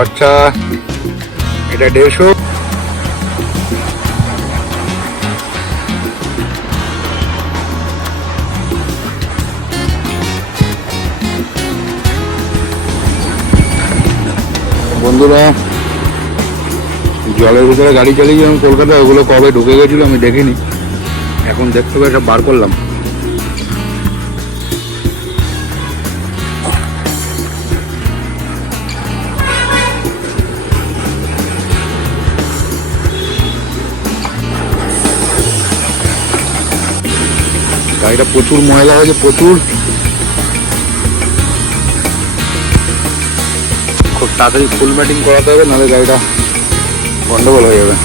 খরচা এটা 150। বন্ধুরা, জলের ভিতরে গাড়ি চালিয়েছিলাম কলকাতায়, ওগুলো কবে ঢুকে গেছিলো আমি দেখিনি, এখন দেখতে পেয়ে সব বার করলাম। গাড়িটা প্রচুর ময়লা হয়েছে, প্রচুর। খুব তাড়াতাড়ি ফুল ম্যাটিং করাতে হবে, নাহলে গাড়িটা গন্ডগোল হয়ে যাবে।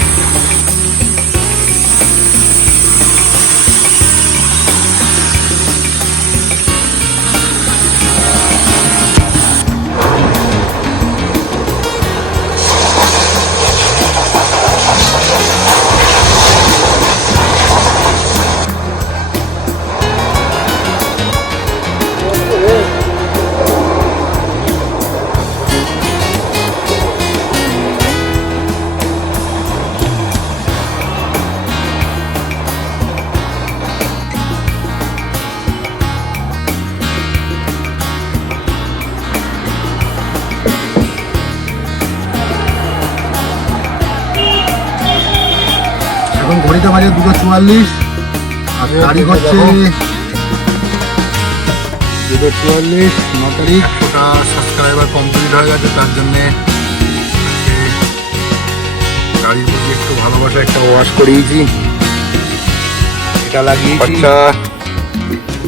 এখন ঘড়িটা বাজে 2:44 আর তারিখ হচ্ছে 2:44, 9 তারিখ। 100টা সাবস্ক্রাইবার কমপ্লিট হয়ে গেছে, তার জন্যে গাড়ির প্রতি একটু ভালোবাসা, একটা ওয়াশ করিয়েছি, এটা লাগিয়েছি। খরচা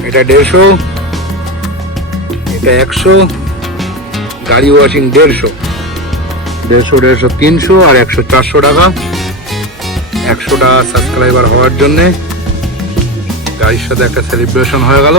এটা 150, এটা 100, গাড়ি ওয়াশিং 150, 300 আর 100 400 টাকা। 100টা সাবস্ক্রাইবার হওয়ার জন্যে গাড়ির সাথে একটা সেলিব্রেশন হয়ে গেল।